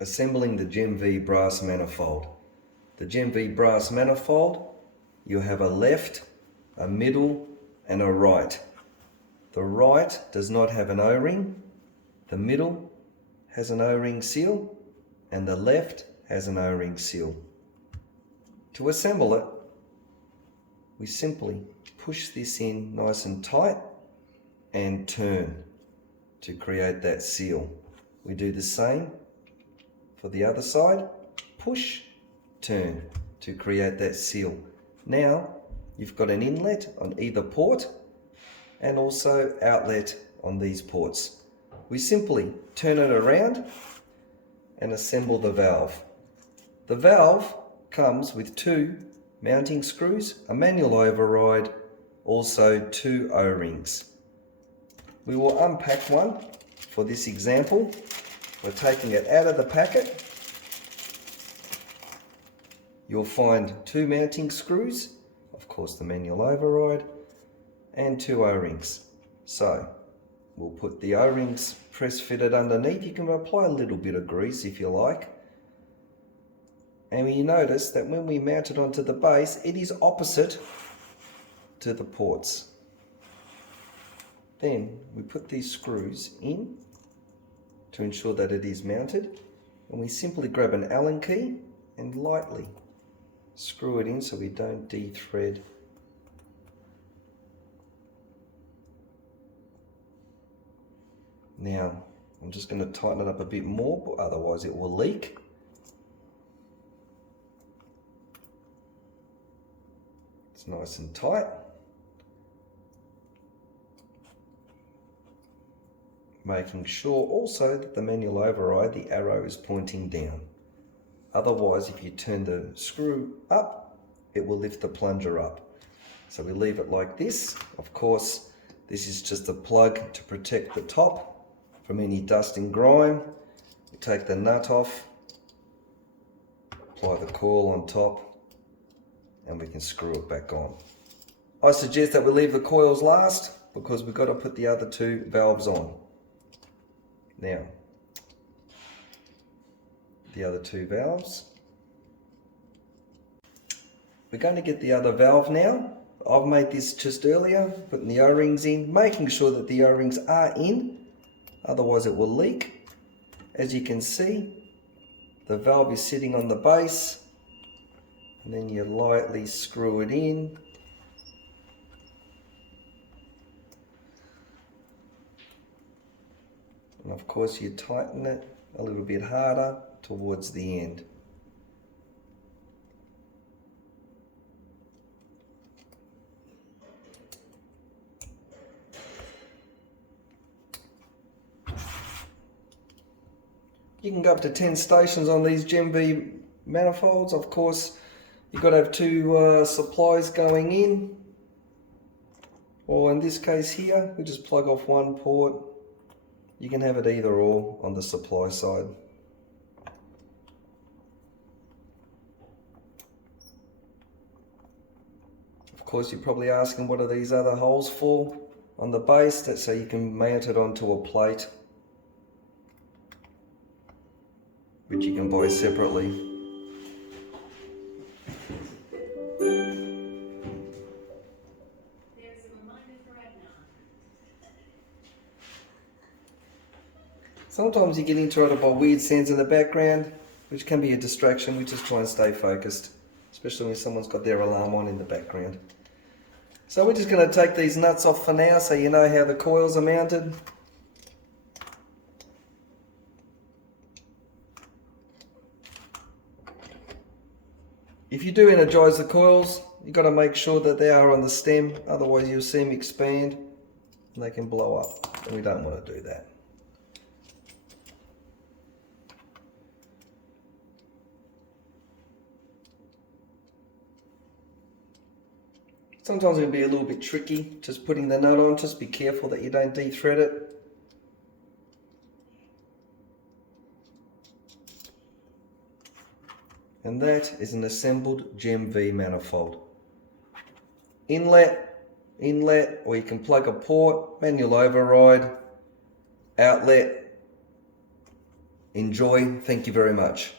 assembling the Gem V brass manifold. The Gem V brass manifold, you have a left, a middle and a right. The right does not have an O-ring, the middle has an O-ring seal and the left has an O-ring seal. To assemble it, we simply push this in nice and tight and turn to create that seal. We do the same for the other side, push, turn to create that seal. Now you've got an inlet on either port and also outlet on these ports. We simply turn it around and assemble the valve. The valve comes with 2 mounting screws, a manual override, also 2 O-rings. We will unpack one for this example. We're taking it out of the packet. You'll find 2 mounting screws, of course the manual override, and 2 O-rings. So we'll put the O-rings press fitted underneath. You can apply a little bit of grease if you like. And you notice that when we mount it onto the base, it is opposite to the ports. Then we put these screws in to ensure that it is mounted, and we simply grab an Allen key and lightly screw it in so we don't de-thread. Now I'm just going to tighten it up a bit more, but otherwise it will leak. It's nice and tight. Making sure also that the manual override, the arrow is pointing down. Otherwise, if you turn the screw up, it will lift the plunger up. So we leave it like this. Of course, this is just a plug to protect the top from any dust and grime. We take the nut off, apply the coil on top, and we can screw it back on. I suggest that we leave the coils last because we've got to put the other 2 valves on. Now, the other 2 valves. We're going to get the other valve now. I've made this just earlier, putting the O-rings in, making sure that the O-rings are in, otherwise it will leak. As you can see, the valve is sitting on the base, and then you lightly screw it in. And of course you tighten it a little bit harder towards the end. You can go up to 10 stations on these Gem V manifolds. Of course, you've got to have 2 supplies going in. Or in this case here, we just plug off one port. You can have it either or on the supply side. Of course, you're probably asking what are these other holes for on the base. That's so you can mount it onto a plate, which you can buy separately. Sometimes you get interrupted by weird sounds in the background, which can be a distraction. We just try and stay focused, especially when someone's got their alarm on in the background. So we're just going to take these nuts off for now so you know how the coils are mounted. If you do energize the coils, you've got to make sure that they are on the stem, otherwise you'll see them expand and they can blow up, and we don't want to do that. Sometimes it can be a little bit tricky just putting the nut on. Just be careful that you don't de-thread it. And that is an assembled Gem V manifold. Inlet, or you can plug a port, manual override, outlet, Enjoy. Thank you very much.